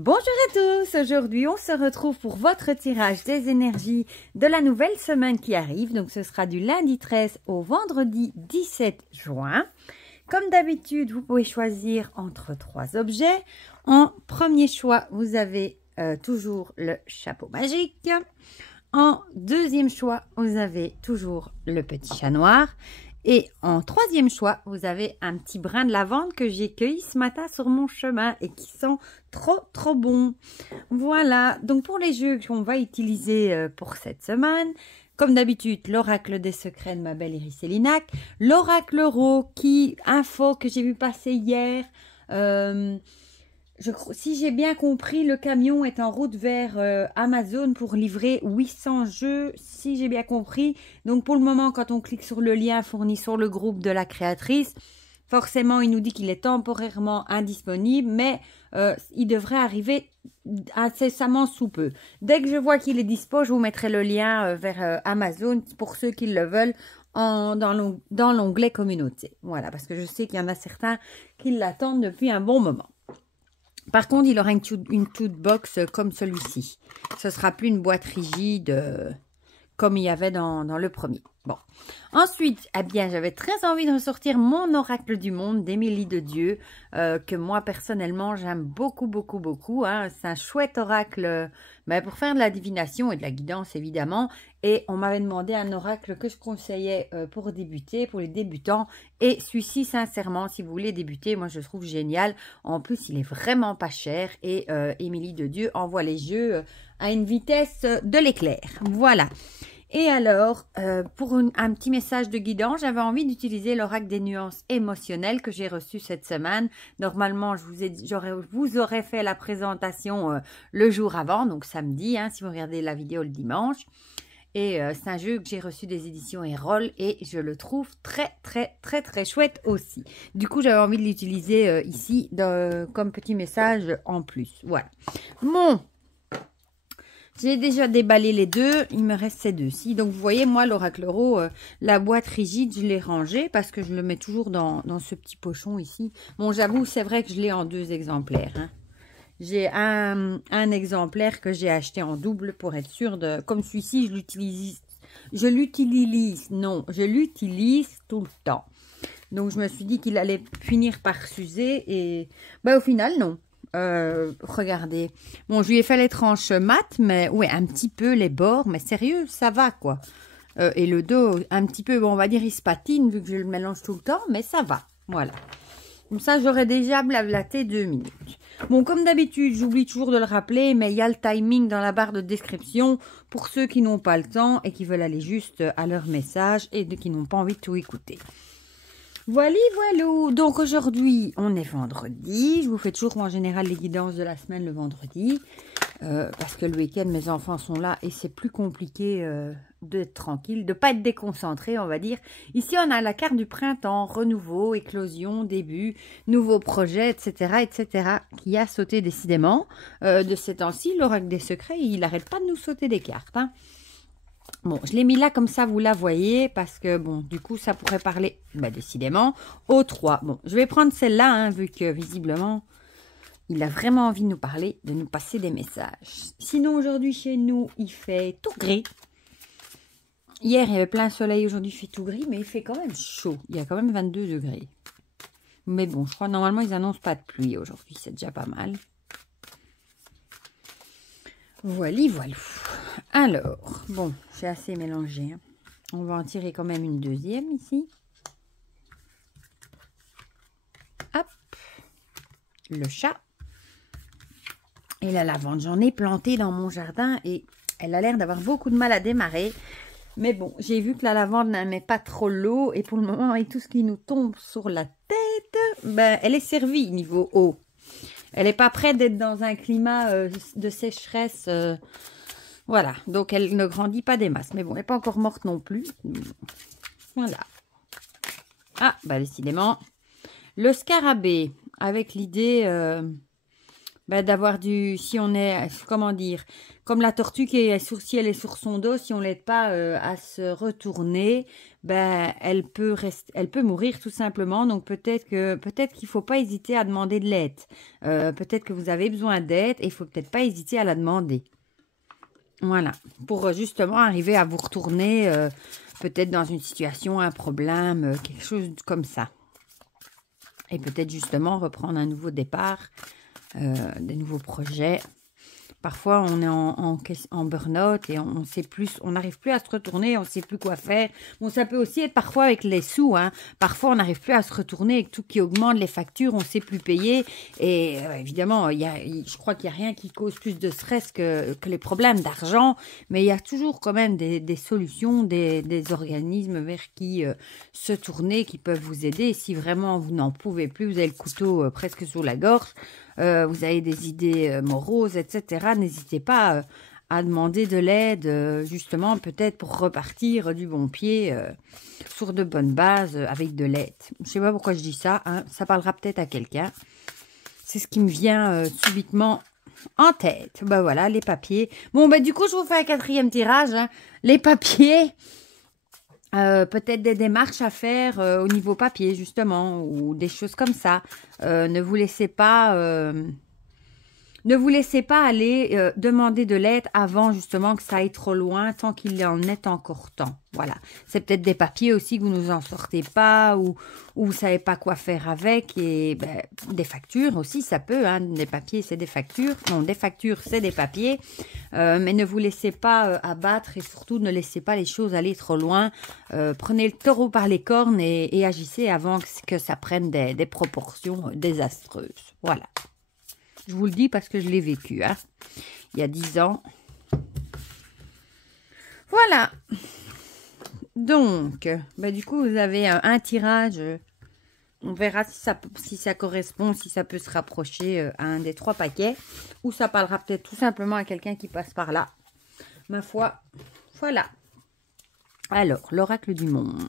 Bonjour à tous, aujourd'hui on se retrouve pour votre tirage des énergies de la nouvelle semaine qui arrive. Donc ce sera du lundi 13 au vendredi 17 juin. Comme d'habitude, vous pouvez choisir entre 3 objets. En premier choix, vous avez toujours le chapeau magique. En deuxième choix, vous avez toujours le petit chat noir. Et en troisième choix, vous avez un petit brin de lavande que j'ai cueilli ce matin sur mon chemin et qui sent trop bon. Voilà, donc pour les jeux qu'on va utiliser pour cette semaine, comme d'habitude, l'oracle des secrets de ma belle Iris Elinac, l'oracle Rocky, info que j'ai vu passer hier. Si j'ai bien compris, le camion est en route vers Amazon pour livrer 800 jeux, si j'ai bien compris. Donc pour le moment, quand on clique sur le lien fourni sur le groupe de la créatrice, forcément, il nous dit qu'il est temporairement indisponible, mais il devrait arriver incessamment sous peu. Dès que je vois qu'il est dispo, je vous mettrai le lien vers Amazon pour ceux qui le veulent dans l'onglet communauté. Voilà, parce que je sais qu'il y en a certains qui l'attendent depuis un bon moment. Par contre, il aura une toute box comme celui-ci. Ce sera plus une boîte rigide comme il y avait dans le premier. Bon. Ensuite, eh bien, j'avais très envie de ressortir mon oracle du monde d'Émilie de Dieu, que moi, personnellement, j'aime beaucoup. Hein. C'est un chouette oracle pour faire de la divination et de la guidance, évidemment. Et on m'avait demandé un oracle que je conseillais pour débuter, pour les débutants. Et celui-ci, sincèrement, si vous voulez débuter, moi, je le trouve génial. En plus, il est vraiment pas cher. Et Émilie de Dieu envoie les jeux à une vitesse de l'éclair. Voilà. Et alors, pour un petit message de guidance, j'avais envie d'utiliser l'oracle des nuances émotionnelles que j'ai reçu cette semaine. Normalement, je vous aurais fait la présentation le jour avant, donc samedi, hein, si vous regardez la vidéo le dimanche. Et c'est un jeu que j'ai reçu des éditions Erol et je le trouve très chouette aussi. Du coup, j'avais envie de l'utiliser ici comme petit message en plus. Voilà. Bon. J'ai déjà déballé les deux, il me reste ces deux-ci. Donc, vous voyez, moi, l'oracle euro, la boîte rigide, je l'ai rangée parce que je le mets toujours dans ce petit pochon ici. Bon, j'avoue, c'est vrai que je l'ai en 2 exemplaires. Hein. J'ai un exemplaire que j'ai acheté en double pour être sûr de... Comme celui-ci, je l'utilise tout le temps. Donc, je me suis dit qu'il allait finir par s'user et... au final, non. Regardez, bon, je lui ai fait les tranches mat, mais ouais, un petit peu les bords, mais sérieux, ça va quoi. Et le dos, un petit peu, bon, on va dire, il se patine vu que je le mélange tout le temps, mais ça va, voilà. Comme ça, j'aurais déjà blablaté 2 minutes. Bon, comme d'habitude, j'oublie toujours de le rappeler, mais il y a le timing dans la barre de description pour ceux qui n'ont pas le temps et qui veulent aller juste à leur message et qui n'ont pas envie de tout écouter. Voilà. Donc aujourd'hui, on est vendredi. Je vous fais toujours en général les guidances de la semaine le vendredi. Parce que le week-end, mes enfants sont là et c'est plus compliqué d'être tranquille, de ne pas être déconcentré, on va dire. Ici, on a la carte du printemps, renouveau, éclosion, début, nouveaux projets, etc., qui a sauté décidément. De ces temps-ci, l'oracle des secrets, il n'arrête pas de nous sauter des cartes, hein. Bon, je l'ai mis là comme ça, vous la voyez, parce que, bon, du coup, ça pourrait parler, décidément, aux 3. Bon, je vais prendre celle-là, hein, vu que, visiblement, il a vraiment envie de nous parler, de nous passer des messages. Sinon, aujourd'hui, chez nous, il fait tout gris. Hier, il y avait plein soleil, aujourd'hui, il fait tout gris, mais il fait quand même chaud. Il y a quand même 22 degrés. Mais bon, je crois, normalement, ils annoncent pas de pluie aujourd'hui, c'est déjà pas mal. Voilà. Alors, bon, j'ai assez mélangé. Hein. On va en tirer quand même une deuxième ici. Hop. Le chat. Et la lavande. J'en ai planté dans mon jardin et elle a l'air d'avoir beaucoup de mal à démarrer. Mais bon, j'ai vu que la lavande n'aimait pas trop l'eau. Et pour le moment, avec tout ce qui nous tombe sur la tête, elle est servie niveau eau. Elle n'est pas prête d'être dans un climat de sécheresse. Voilà, donc elle ne grandit pas des masses. Mais bon, elle n'est pas encore morte non plus. Voilà. Ah, décidément. Le scarabée, avec l'idée ben, d'avoir si on est, comment dire, comme la tortue qui est si elle est sur son dos, si on l'aide pas à se retourner, ben elle peut mourir tout simplement. Donc peut-être qu'il faut pas hésiter à demander de l'aide. Peut-être que vous avez besoin d'aide et il faut peut-être pas hésiter à la demander. Voilà, pour justement arriver à vous retourner peut-être dans une situation, un problème, quelque chose comme ça. Et peut-être justement reprendre un nouveau départ, des nouveaux projets. Parfois, on est en burn-out et on sait plus, on n'arrive plus à se retourner, on ne sait plus quoi faire. Bon, ça peut aussi être parfois avec les sous. Hein. Parfois, on n'arrive plus à se retourner avec tout qui augmente, les factures, on ne sait plus payer. Et évidemment, je crois qu'il n'y a rien qui cause plus de stress que les problèmes d'argent. Mais il y a toujours quand même des solutions, des organismes vers qui se tourner, qui peuvent vous aider. Si vraiment vous n'en pouvez plus, vous avez le couteau presque sous la gorge. Vous avez des idées moroses, etc. N'hésitez pas à demander de l'aide, justement, peut-être pour repartir du bon pied sur de bonnes bases avec de l'aide. Je ne sais pas pourquoi je dis ça, hein. Ça parlera peut-être à quelqu'un. C'est ce qui me vient subitement en tête. Ben voilà, les papiers. Bon, ben du coup, je vous fais un 4e tirage. Hein. Les papiers... peut-être des démarches à faire au niveau papier, justement, ou des choses comme ça. Ne vous laissez pas aller demander de l'aide avant, justement, que ça aille trop loin, tant qu'il en est encore temps. Voilà. C'est peut-être des papiers aussi que vous ne en sortez pas, ou vous ne savez pas quoi faire avec, et ben, des factures aussi, ça peut, hein. Des papiers, c'est des factures. Non, des factures, c'est des papiers. Mais ne vous laissez pas abattre, et surtout, ne laissez pas les choses aller trop loin. Prenez le taureau par les cornes et agissez avant que ça prenne des proportions désastreuses. Voilà. Je vous le dis parce que je l'ai vécu, hein, il y a 10 ans. Voilà. Donc, bah, du coup, vous avez un tirage. On verra si ça correspond, si ça peut se rapprocher à un des 3 paquets. Ou ça parlera peut-être tout simplement à quelqu'un qui passe par là. Ma foi, voilà. Alors, l'oracle du monde.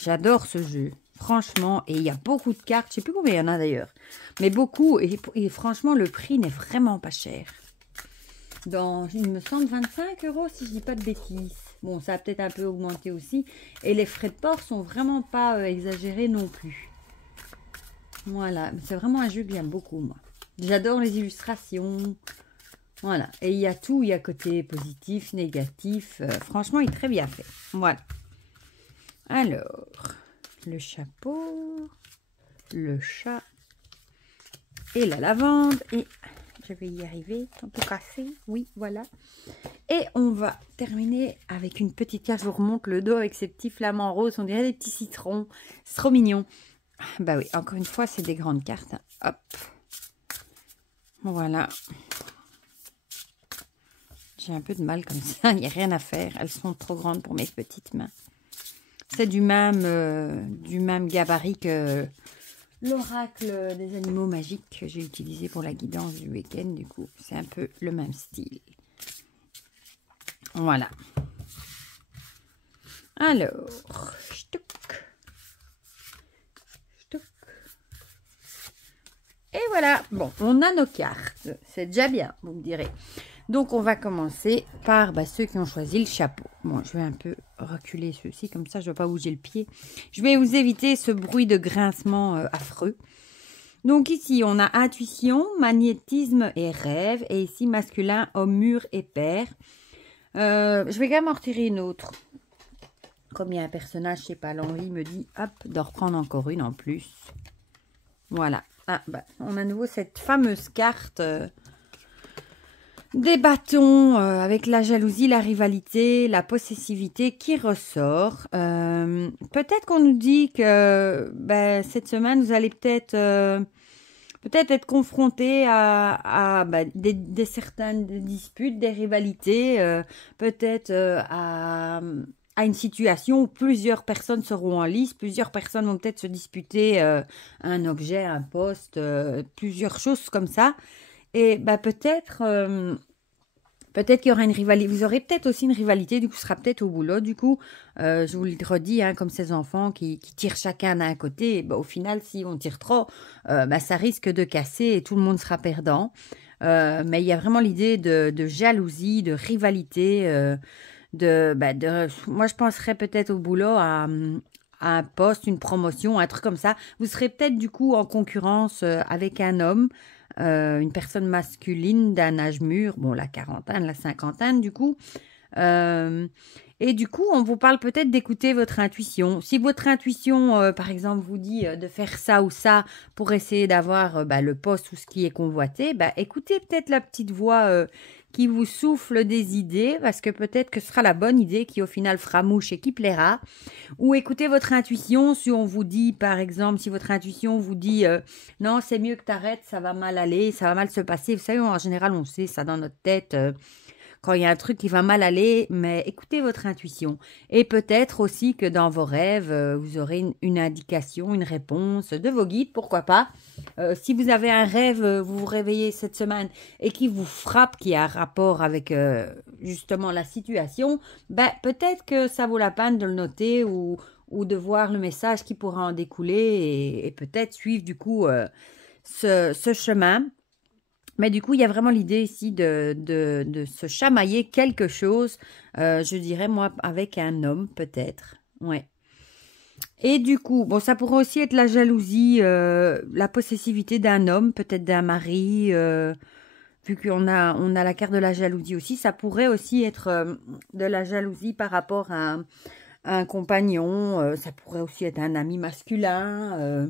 J'adore ce jeu. Franchement, et il y a beaucoup de cartes. Je ne sais plus combien il y en a d'ailleurs. Mais beaucoup. Et franchement, le prix n'est vraiment pas cher. Il me semble, 25 € si je ne dis pas de bêtises. Bon, ça a peut-être un peu augmenté aussi. Et les frais de port sont vraiment pas exagérés non plus. Voilà. C'est vraiment un jeu que j'aime beaucoup, moi. J'adore les illustrations. Voilà. Et il y a tout. Il y a côté positif, négatif. Franchement, il est très bien fait. Voilà. Alors... le chapeau, le chat et la lavande. Et je vais y arriver, un peu cassé. Oui, voilà. Et on va terminer avec une petite carte. Je vous remonte le dos avec ces petits flamants roses. On dirait des petits citrons. C'est trop mignon. Bah oui, encore une fois, c'est des grandes cartes. Hop. Voilà. J'ai un peu de mal comme ça. Il n'y a rien à faire. Elles sont trop grandes pour mes petites mains. C'est du même gabarit que l'oracle des animaux magiques que j'ai utilisé pour la guidance du week-end. Du coup, c'est un peu le même style. Voilà. Alors, ch'touk, ch'touk. Et voilà. Bon, on a nos cartes. C'est déjà bien, vous me direz. Donc, on va commencer par ceux qui ont choisi le chapeau. Bon, je vais un peu reculer ceux-ci, comme ça, je ne vais pas bouger le pied. Je vais vous éviter ce bruit de grincement affreux. Donc, ici, on a intuition, magnétisme et rêve. Et ici, masculin, homme mûr et père. Je vais quand même en retirer une autre. Comme il y a un personnage, je ne sais pas, l'envie me dit, hop, d'en reprendre encore une en plus. Voilà. Ah, on a à nouveau cette fameuse carte... des bâtons avec la jalousie, la rivalité, la possessivité qui ressort. Peut-être qu'on nous dit que cette semaine, vous allez peut-être être confronté à des certaines disputes, des rivalités, peut-être à une situation où plusieurs personnes seront en lice, plusieurs personnes vont peut-être se disputer un objet, un poste, plusieurs choses comme ça. Et peut-être Peut-être qu'il y aura une rivalité. Vous aurez peut-être aussi une rivalité, du coup, ce sera peut-être au boulot. Du coup, je vous le redis, hein, comme ces enfants qui tirent chacun d'un côté, bah, au final, si on tire trop, bah, ça risque de casser et tout le monde sera perdant. Mais il y a vraiment l'idée de jalousie, de rivalité, moi, je penserais peut-être au boulot à un poste, une promotion, un truc comme ça. Vous serez peut-être du coup en concurrence avec un homme, une personne masculine d'un âge mûr, bon, la quarantaine, la cinquantaine du coup. Euh, et du coup, on vous parle peut-être d'écouter votre intuition. Si votre intuition, par exemple, vous dit de faire ça ou ça pour essayer d'avoir le poste ou ce qui est convoité, écoutez peut-être la petite voix qui vous souffle des idées, parce que peut-être que ce sera la bonne idée qui au final fera mouche et qui plaira. Ou écoutez votre intuition, si on vous dit, par exemple, si votre intuition vous dit non, c'est mieux que t'arrêtes, ça va mal aller, ça va mal se passer. Vous savez, en général, on sait ça dans notre tête. Quand il y a un truc qui va mal aller, mais écoutez votre intuition. Et peut-être aussi que dans vos rêves, vous aurez une indication, une réponse de vos guides, pourquoi pas. Si vous avez un rêve, vous vous réveillez cette semaine et qui vous frappe, qui a un rapport avec justement la situation, peut-être que ça vaut la peine de le noter ou de voir le message qui pourra en découler et peut-être suivre du coup ce chemin. Mais du coup, il y a vraiment l'idée ici de se chamailler quelque chose, je dirais moi, avec un homme peut-être. Ouais. Et du coup, bon, ça pourrait aussi être la jalousie, la possessivité d'un homme, peut-être d'un mari, vu on a la carte de la jalousie aussi. Ça pourrait aussi être de la jalousie par rapport à un compagnon, ça pourrait aussi être un ami masculin,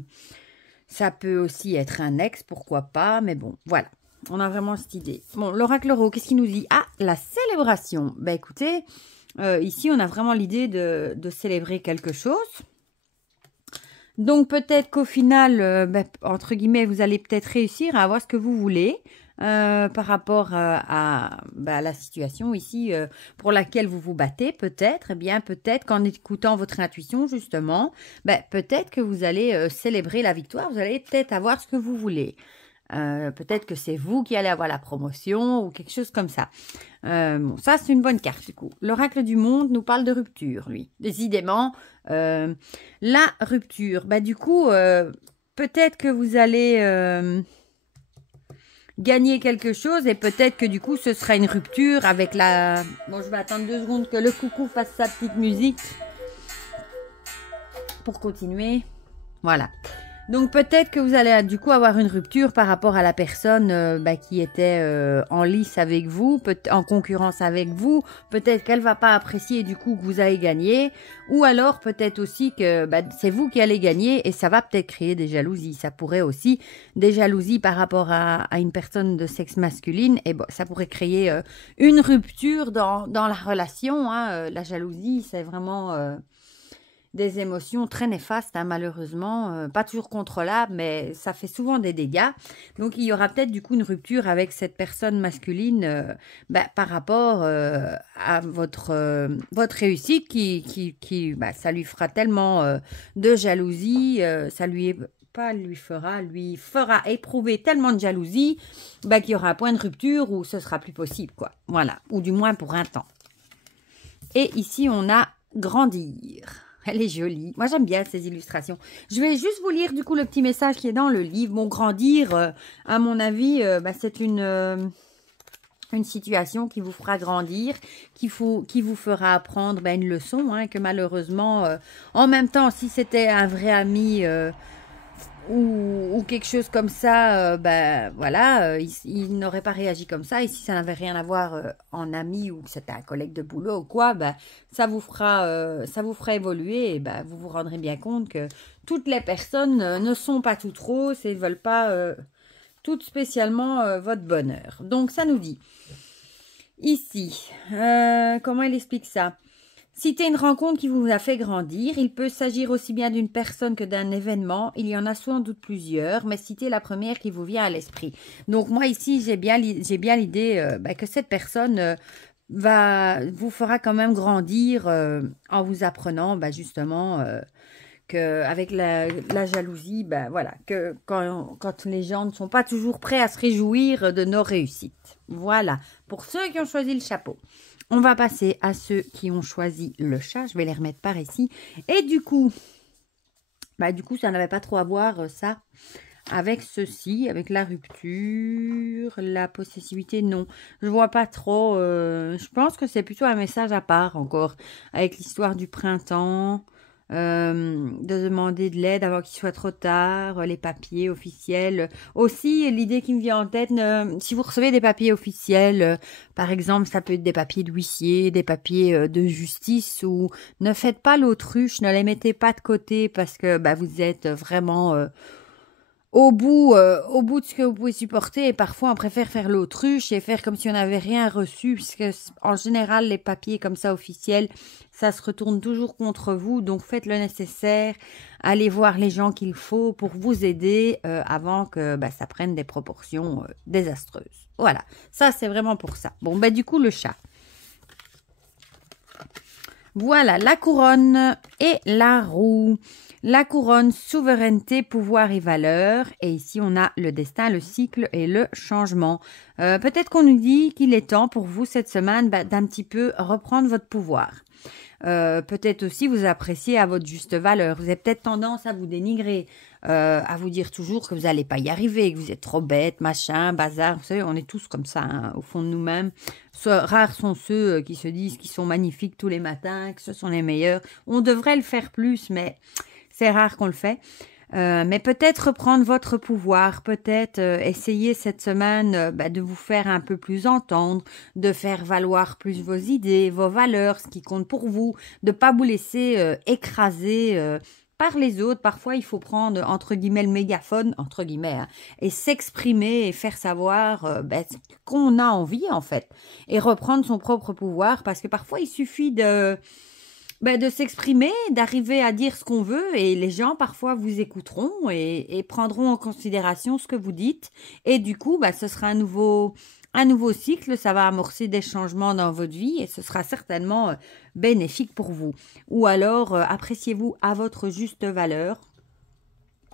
ça peut aussi être un ex, pourquoi pas, mais bon, voilà. On a vraiment cette idée. Bon, l'oracle Tarot, qu'est-ce qu'il nous dit? Ah, la célébration. Écoutez, ici, on a vraiment l'idée de célébrer quelque chose. Donc, peut-être qu'au final, entre guillemets, vous allez peut-être réussir à avoir ce que vous voulez par rapport à la situation ici pour laquelle vous vous battez. Peut-être, peut-être qu'en écoutant votre intuition, justement, peut-être que vous allez célébrer la victoire. Vous allez peut-être avoir ce que vous voulez. Peut-être que c'est vous qui allez avoir la promotion ou quelque chose comme ça. Bon, ça, c'est une bonne carte du coup. L'oracle du monde nous parle de rupture, lui. Décidément, la rupture. Du coup, peut-être que vous allez gagner quelque chose et peut-être que du coup, ce sera une rupture avec la... Bon, je vais attendre 2 secondes que le coucou fasse sa petite musique pour continuer. Voilà. Donc peut-être que vous allez du coup avoir une rupture par rapport à la personne qui était en lice avec vous, en concurrence avec vous. Peut-être qu'elle va pas apprécier du coup que vous avez gagné. Ou alors peut-être aussi que c'est vous qui allez gagner et ça va peut-être créer des jalousies. Ça pourrait aussi des jalousies par rapport à une personne de sexe masculine. Et bon, ça pourrait créer une rupture dans la relation. Hein. La jalousie, c'est vraiment... des émotions très néfastes, hein, malheureusement, pas toujours contrôlables, mais ça fait souvent des dégâts. Donc, il y aura peut-être du coup une rupture avec cette personne masculine par rapport à votre réussite qui ça lui fera tellement de jalousie, ça lui fera éprouver tellement de jalousie qu'il y aura un point de rupture où ce sera plus possible, quoi. Voilà, ou du moins pour un temps. Et ici, on a grandir. Elle est jolie. Moi, j'aime bien ces illustrations. Je vais juste vous lire, du coup, le petit message qui est dans le livre. Bon, grandir, à mon avis, c'est une situation qui vous fera grandir, qui vous fera apprendre une leçon, hein, que malheureusement, en même temps, si c'était un vrai ami... ou quelque chose comme ça, voilà, il n'aurait pas réagi comme ça. Et si ça n'avait rien à voir en ami ou que c'était un collègue de boulot ou quoi, ça vous fera évoluer et vous vous rendrez bien compte que toutes les personnes ne sont pas toutes roses et ne veulent pas toutes spécialement votre bonheur. Donc ça nous dit ici, comment il explique ça? Citez une rencontre qui vous a fait grandir. Il peut s'agir aussi bien d'une personne que d'un événement. Il y en a sans doute plusieurs, mais citez la première qui vous vient à l'esprit. Donc moi ici, j'ai bien l'idée que cette personne vous fera quand même grandir en vous apprenant justement que avec la jalousie, ben voilà, que quand les gens ne sont pas toujours prêts à se réjouir de nos réussites. Voilà, pour ceux qui ont choisi le chapeau. On va passer à ceux qui ont choisi le chat. Je vais les remettre par ici. Et du coup, ça n'avait pas trop à voir, ça, avec ceci, avec la rupture, la possessivité, non. Je vois pas trop. Je pense que c'est plutôt un message à part encore, avec l'histoire du printemps. De demander de l'aide avant qu'il soit trop tard, les papiers officiels. Aussi, l'idée qui me vient en tête, si vous recevez des papiers officiels, par exemple, ça peut être des papiers d'huissier, des papiers de justice, ou ne faites pas l'autruche, ne les mettez pas de côté parce que vous êtes vraiment au bout de ce que vous pouvez supporter, et parfois on préfère faire l'autruche et faire comme si on n'avait rien reçu, puisque en général les papiers comme ça officiels, ça se retourne toujours contre vous, donc faites le nécessaire, allez voir les gens qu'il faut pour vous aider avant que ça prenne des proportions désastreuses. Voilà, ça c'est vraiment pour ça. Bon, du coup le chat. Voilà, la couronne et la roue. La couronne, souveraineté, pouvoir et valeur. Et ici, on a le destin, le cycle et le changement. Peut-être qu'on nous dit qu'il est temps pour vous cette semaine d'un petit peu reprendre votre pouvoir. Peut-être aussi vous appréciez à votre juste valeur. Vous avez peut-être tendance à vous dénigrer, à vous dire toujours que vous n'allez pas y arriver, que vous êtes trop bête, machin, bazar. Vous savez, on est tous comme ça, hein, au fond de nous-mêmes. Rares sont ceux qui se disent qu'ils sont magnifiques tous les matins, que ce sont les meilleurs. On devrait le faire plus, mais c'est rare qu'on le fait. Mais peut-être reprendre votre pouvoir, peut-être essayer cette semaine de vous faire un peu plus entendre, de faire valoir plus vos idées, vos valeurs, ce qui compte pour vous, de ne pas vous laisser écraser par les autres. Parfois, il faut prendre, entre guillemets, le mégaphone, entre guillemets, hein, et s'exprimer et faire savoir ce qu'on a envie, en fait, et reprendre son propre pouvoir, parce que parfois, il suffit de s'exprimer, d'arriver à dire ce qu'on veut, et les gens parfois vous écouteront et prendront en considération ce que vous dites, et du coup ce sera un nouveau cycle, ça va amorcer des changements dans votre vie et ce sera certainement bénéfique pour vous. Ou alors appréciez-vous à votre juste valeur.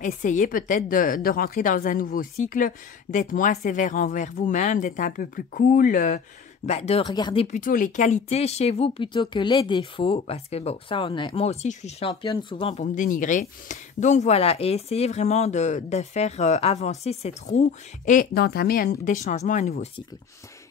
Essayez peut-être de rentrer dans un nouveau cycle, d'être moins sévère envers vous-même, d'être un peu plus cool, de regarder plutôt les qualités chez vous plutôt que les défauts, parce que bon, ça, moi aussi, je suis championne souvent pour me dénigrer. Donc voilà, et essayez vraiment de faire avancer cette roue et d'entamer des changements, un nouveau cycle.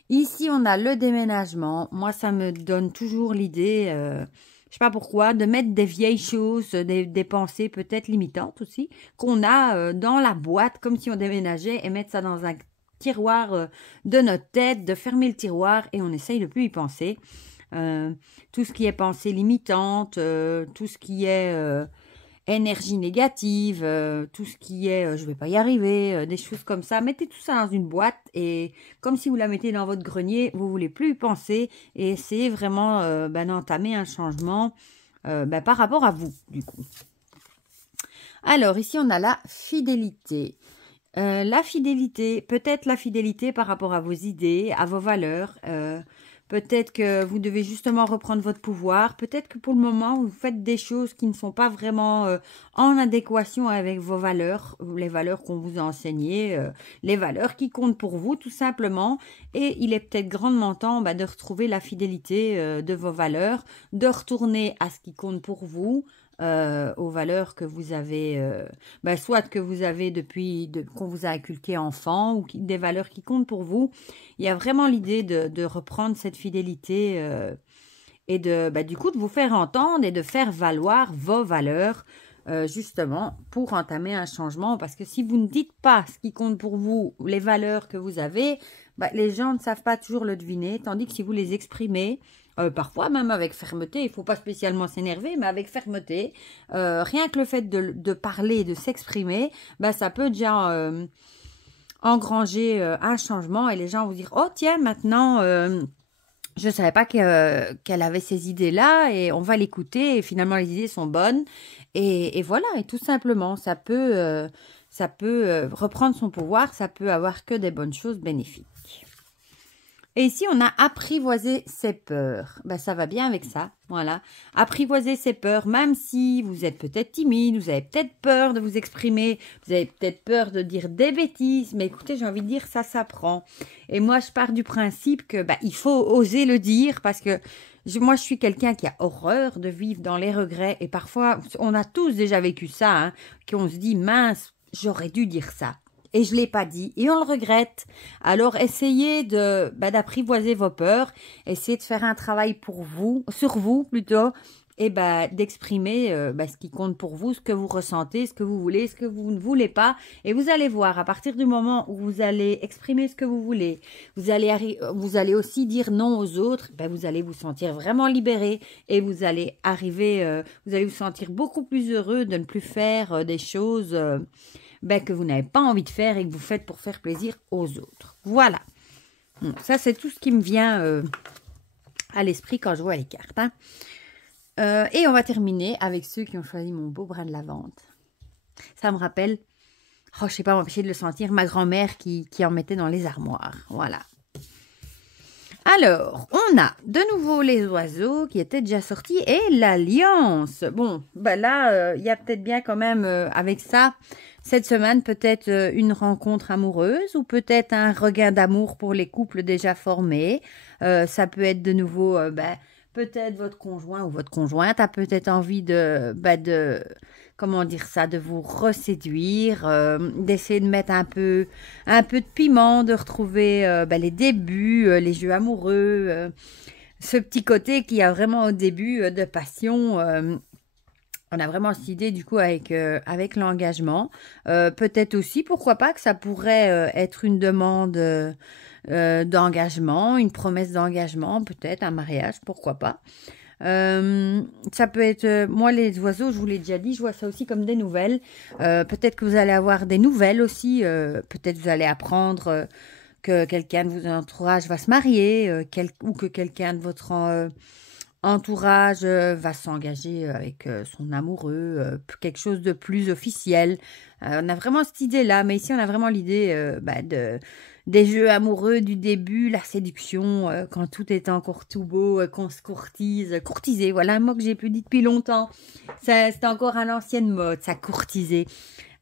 Ici, on a le déménagement. Moi, ça me donne toujours l'idée, je sais pas pourquoi, de mettre des vieilles choses, des pensées peut-être limitantes aussi, qu'on a dans la boîte, comme si on déménageait, et mettre ça dans un tiroir de notre tête, de fermer le tiroir et on essaye de plus y penser. Tout ce qui est pensée limitante, tout ce qui est énergie négative, tout ce qui est je vais pas y arriver, des choses comme ça. Mettez tout ça dans une boîte et comme si vous la mettez dans votre grenier, vous voulez plus y penser et essayez vraiment d'entamer un changement par rapport à vous du coup. Alors ici on a la fidélité. La fidélité, peut-être la fidélité par rapport à vos idées, à vos valeurs. Peut-être que vous devez justement reprendre votre pouvoir. Peut-être que pour le moment, vous faites des choses qui ne sont pas vraiment en adéquation avec vos valeurs, les valeurs qu'on vous a enseignées, les valeurs qui comptent pour vous tout simplement. Et il est peut-être grandement temps de retrouver la fidélité de vos valeurs, de retourner à ce qui compte pour vous. Aux valeurs que vous avez, soit que vous avez depuis qu'on vous a inculqué enfant ou des valeurs qui comptent pour vous. Il y a vraiment l'idée de reprendre cette fidélité et du coup de vous faire entendre et de faire valoir vos valeurs justement pour entamer un changement. Parce que si vous ne dites pas ce qui compte pour vous, les valeurs que vous avez, les gens ne savent pas toujours le deviner, tandis que si vous les exprimez, parfois même avec fermeté, il ne faut pas spécialement s'énerver, mais avec fermeté, rien que le fait de parler, de s'exprimer, ça peut déjà engranger un changement et les gens vont dire « Oh tiens, maintenant, je ne savais pas qu'elle avait ces idées-là et on va l'écouter et finalement les idées sont bonnes. » Et voilà, et tout simplement, ça peut reprendre son pouvoir, ça peut avoir que des bonnes choses bénéfiques. Et ici, on a apprivoisé ses peurs. Ben, ça va bien avec ça. Voilà. Apprivoiser ses peurs, même si vous êtes peut-être timide, vous avez peut-être peur de vous exprimer, vous avez peut-être peur de dire des bêtises. Mais écoutez, j'ai envie de dire, ça s'apprend. Et moi, je pars du principe que il faut oser le dire parce que moi, je suis quelqu'un qui a horreur de vivre dans les regrets. Et parfois, on a tous déjà vécu ça, hein, qu'on se dit, mince, j'aurais dû dire ça. Et je ne l'ai pas dit, et on le regrette. Alors, essayez d'apprivoiser vos peurs, essayez de faire un travail pour vous, sur vous plutôt, et d'exprimer ce qui compte pour vous, ce que vous ressentez, ce que vous voulez, ce que vous ne voulez pas. Et vous allez voir, à partir du moment où vous allez exprimer ce que vous voulez, vous allez aussi dire non aux autres, vous allez vous sentir vraiment libéré, et vous allez vous allez vous sentir beaucoup plus heureux de ne plus faire des choses que vous n'avez pas envie de faire et que vous faites pour faire plaisir aux autres. Voilà. Ça, c'est tout ce qui me vient à l'esprit quand je vois les cartes. Hein. Et on va terminer avec ceux qui ont choisi mon beau brin de lavande. Ça me rappelle, je ne sais pas m'empêcher de le sentir, ma grand-mère qui en mettait dans les armoires. Voilà. Alors, on a de nouveau les oiseaux qui étaient déjà sortis et l'alliance. Bon, là, il y a peut-être bien quand même avec ça, cette semaine, peut-être une rencontre amoureuse ou peut-être un regain d'amour pour les couples déjà formés. Ça peut être de nouveau, peut-être votre conjoint ou votre conjointe a peut-être envie comment dire ça, de vous reséduire, d'essayer de mettre un peu de piment, de retrouver les débuts, les jeux amoureux, ce petit côté qui a vraiment au début de passion. On a vraiment cette idée du coup avec l'engagement. Peut-être aussi, pourquoi pas, que ça pourrait être une demande d'engagement, une promesse d'engagement, peut-être un mariage, pourquoi pas. Ça peut être, moi les oiseaux, je vous l'ai déjà dit, je vois ça aussi comme des nouvelles. Peut-être que vous allez avoir des nouvelles aussi, peut-être vous allez apprendre que quelqu'un de votre entourage va se marier, ou que quelqu'un de votre entourage va s'engager avec son amoureux, quelque chose de plus officiel. On a vraiment cette idée-là, mais ici on a vraiment l'idée des jeux amoureux du début, la séduction, quand tout est encore tout beau, qu'on se courtise, courtiser, voilà un mot que j'ai plus dit depuis longtemps. C'est encore à l'ancienne mode, ça courtiser.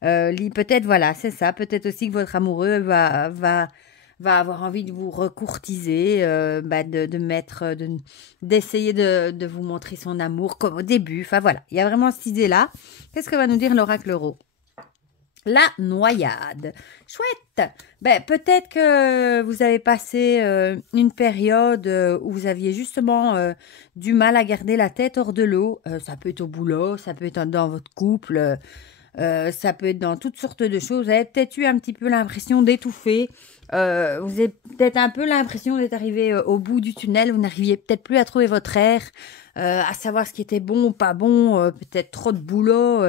Peut-être, voilà, c'est ça, peut-être aussi que votre amoureux va avoir envie de vous recourtiser, d'essayer de vous montrer son amour comme au début. Enfin voilà, il y a vraiment cette idée-là. Qu'est-ce que va nous dire l'oracle Euro? La noyade. Chouette. Peut-être que vous avez passé une période où vous aviez justement du mal à garder la tête hors de l'eau. Ça peut être au boulot, ça peut être dans votre couple, ça peut être dans toutes sortes de choses. Vous avez peut-être eu un petit peu l'impression d'étouffer. Vous avez peut-être un peu l'impression d'être arrivé au bout du tunnel. Vous n'arriviez peut-être plus à trouver votre air, à savoir ce qui était bon ou pas bon, peut-être trop de boulot.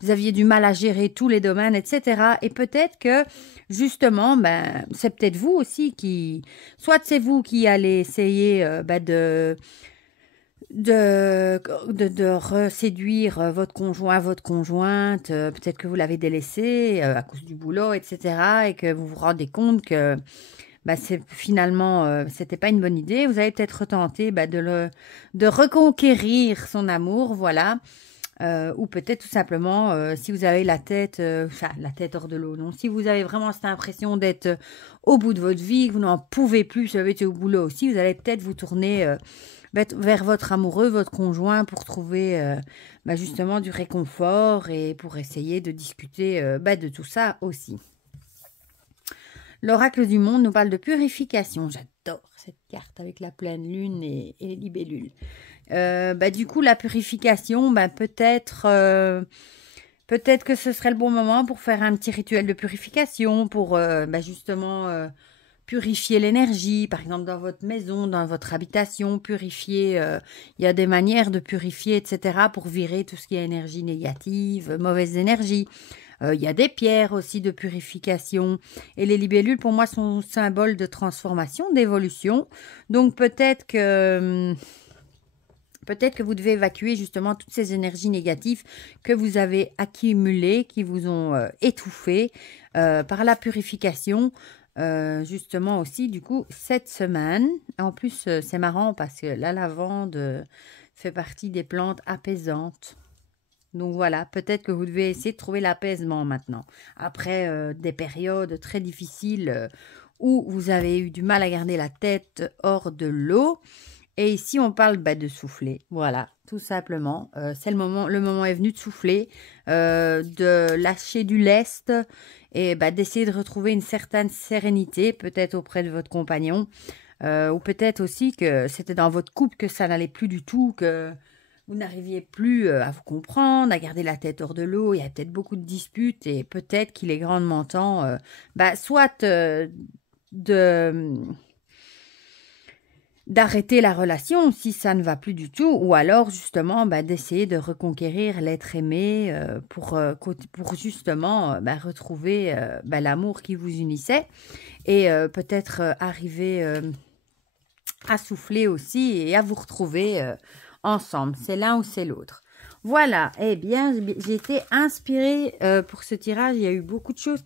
Vous aviez du mal à gérer tous les domaines, etc. Et peut-être que, justement, c'est peut-être vous aussi soit c'est vous qui allez essayer de reséduire votre conjoint, votre conjointe, peut-être que vous l'avez délaissé à cause du boulot, etc. et que vous vous rendez compte que c'était pas une bonne idée. Vous avez peut-être tenté de reconquérir son amour, voilà. Ou peut-être tout simplement, si vous avez la tête hors de l'eau, non. Si vous avez vraiment cette impression d'être au bout de votre vie, que vous n'en pouvez plus, vous avez été au boulot aussi, vous allez peut-être vous tourner vers votre amoureux, votre conjoint pour trouver justement du réconfort et pour essayer de discuter de tout ça aussi. L'oracle du monde nous parle de purification. J'adore cette carte avec la pleine lune et les libellules. Du coup, la purification, peut-être que ce serait le bon moment pour faire un petit rituel de purification, pour justement purifier l'énergie, par exemple dans votre maison, dans votre habitation, purifier, il y a des manières de purifier, etc., pour virer tout ce qui est énergie négative, mauvaise énergie. Il y a des pierres aussi de purification. Et les libellules, pour moi, sont symboles de transformation, d'évolution. Donc peut-être que vous devez évacuer justement toutes ces énergies négatives que vous avez accumulées, qui vous ont étouffé par la purification. justement aussi du coup cette semaine. En plus, c'est marrant parce que la lavande fait partie des plantes apaisantes. Donc voilà, peut-être que vous devez essayer de trouver l'apaisement maintenant. Après des périodes très difficiles où vous avez eu du mal à garder la tête hors de l'eau. Et ici, on parle de souffler. Voilà, tout simplement. C'est le moment est venu de souffler, de lâcher du lest et d'essayer de retrouver une certaine sérénité, peut-être auprès de votre compagnon. Ou peut-être aussi que c'était dans votre couple que ça n'allait plus du tout, que vous n'arriviez plus à vous comprendre, à garder la tête hors de l'eau. Il y a peut-être beaucoup de disputes et peut-être qu'il est grandement temps, soit d'arrêter la relation si ça ne va plus du tout, ou alors justement d'essayer de reconquérir l'être aimé pour justement retrouver l'amour qui vous unissait et peut-être arriver à souffler aussi et à vous retrouver ensemble. C'est l'un ou c'est l'autre. Voilà, eh bien, j'ai été inspirée pour ce tirage. Il y a eu beaucoup de choses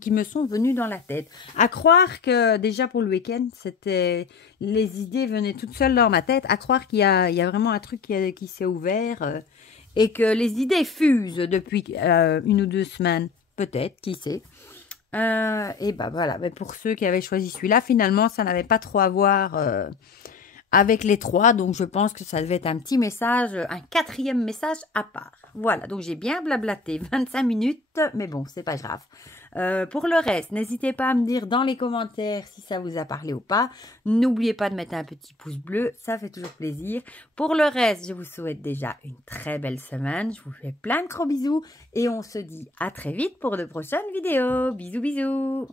qui me sont venues dans la tête. À croire que, déjà pour le week-end, les idées venaient toutes seules dans ma tête. À croire qu'il y a vraiment un truc qui s'est ouvert et que les idées fusent depuis 1 ou 2 semaines. Peut-être, qui sait. Et voilà, pour ceux qui avaient choisi celui-là, finalement, ça n'avait pas trop à voir avec les 3, donc je pense que ça devait être un petit message, un 4e message à part. Voilà, donc j'ai bien blablaté 25 minutes, mais bon, c'est pas grave. Pour le reste, n'hésitez pas à me dire dans les commentaires si ça vous a parlé ou pas. N'oubliez pas de mettre un petit pouce bleu, ça fait toujours plaisir. Pour le reste, je vous souhaite déjà une très belle semaine. Je vous fais plein de gros bisous et on se dit à très vite pour de prochaines vidéos. Bisous, bisous!